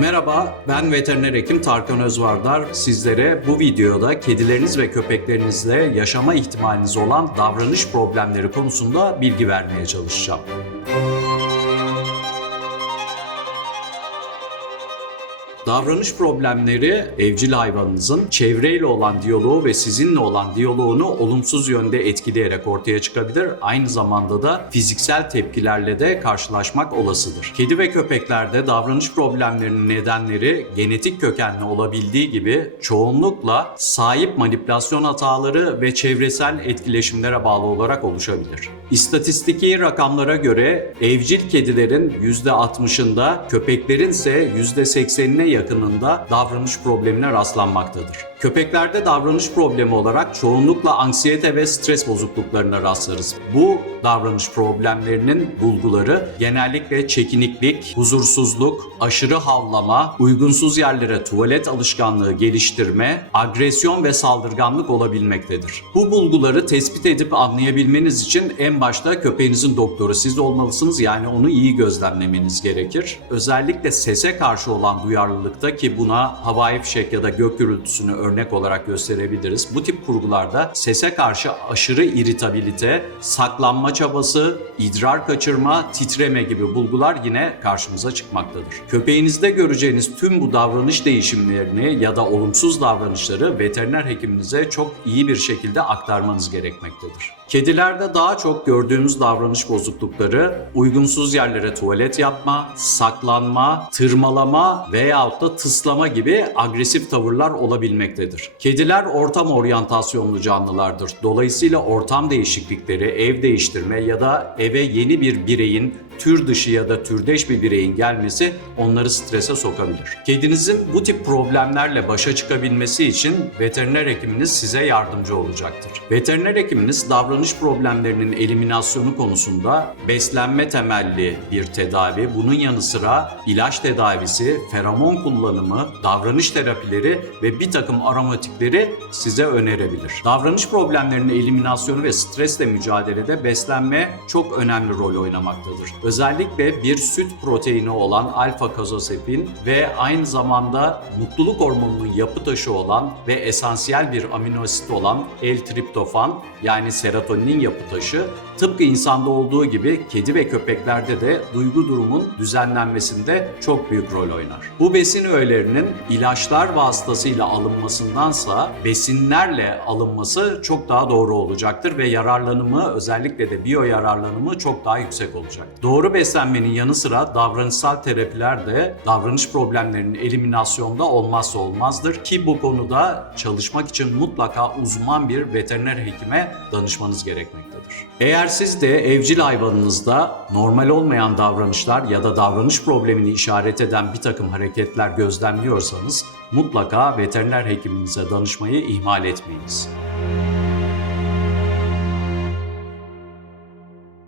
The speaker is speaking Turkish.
Merhaba, ben veteriner hekim Tarkan Özvardar. Sizlere bu videoda kedileriniz ve köpeklerinizle yaşama ihtimaliniz olan davranış problemleri konusunda bilgi vermeye çalışacağım. Davranış problemleri evcil hayvanınızın çevreyle olan diyaloğu ve sizinle olan diyaloğunu olumsuz yönde etkileyerek ortaya çıkabilir. Aynı zamanda da fiziksel tepkilerle de karşılaşmak olasıdır. Kedi ve köpeklerde davranış problemlerinin nedenleri genetik kökenli olabildiği gibi çoğunlukla sahip manipülasyon hataları ve çevresel etkileşimlere bağlı olarak oluşabilir. İstatistiki rakamlara göre evcil kedilerin %60'ında, köpeklerin ise %80'ine yakınında davranış problemine rastlanmaktadır. Köpeklerde davranış problemi olarak çoğunlukla anksiyete ve stres bozukluklarına rastlarız. Bu davranış problemlerinin bulguları genellikle çekiniklik, huzursuzluk, aşırı havlama, uygunsuz yerlere tuvalet alışkanlığı geliştirme, agresyon ve saldırganlık olabilmektedir. Bu bulguları tespit edip anlayabilmeniz için en başta köpeğinizin doktoru siz olmalısınız yani onu iyi gözlemlemeniz gerekir. Özellikle sese karşı olan duyarlılıkta ki buna havai fişek ya da gök gürültüsünü örnek olarak gösterebiliriz. Bu tip kurgularda sese karşı aşırı iritabilite, saklanma çabası, idrar kaçırma, titreme gibi bulgular yine karşımıza çıkmaktadır. Köpeğinizde göreceğiniz tüm bu davranış değişimlerini ya da olumsuz davranışları veteriner hekiminize çok iyi bir şekilde aktarmanız gerekmektedir. Kedilerde daha çok gördüğümüz davranış bozuklukları uygunsuz yerlere tuvalet yapma, saklanma, tırmalama veyahut da tıslama gibi agresif tavırlar olabilmektedir. Kediler ortam oryantasyonlu canlılardır. Dolayısıyla ortam değişiklikleri, ev değiştirme ya da eve yeni bir bireyin tür dışı ya da türdeş bir bireyin gelmesi onları strese sokabilir. Kedinizin bu tip problemlerle başa çıkabilmesi için veteriner hekiminiz size yardımcı olacaktır. Veteriner hekiminiz davranış problemlerinin eliminasyonu konusunda beslenme temelli bir tedavi, bunun yanı sıra ilaç tedavisi, feromon kullanımı, davranış terapileri ve bir takım aromatikleri size önerebilir. Davranış problemlerinin eliminasyonu ve stresle mücadelede beslenme çok önemli rol oynamaktadır. Özellikle bir süt proteini olan alfa kazosepin ve aynı zamanda mutluluk hormonunun yapı taşı olan ve esansiyel bir amino asit olan L-triptofan yani serotoninin yapı taşı tıpkı insanda olduğu gibi kedi ve köpeklerde de duygu durumun düzenlenmesinde çok büyük rol oynar. Bu besin öğelerinin ilaçlar vasıtasıyla alınmasındansa besinlerle alınması çok daha doğru olacaktır ve yararlanımı özellikle de biyo yararlanımı çok daha yüksek olacak. Doğru beslenmenin yanı sıra davranışsal terapiler de davranış problemlerinin eliminasyonda olmazsa olmazdır ki bu konuda çalışmak için mutlaka uzman bir veteriner hekime danışmanız gerekmektedir. Eğer siz de evcil hayvanınızda normal olmayan davranışlar ya da davranış problemini işaret eden bir takım hareketler gözlemliyorsanız mutlaka veteriner hekiminize danışmayı ihmal etmeyiniz.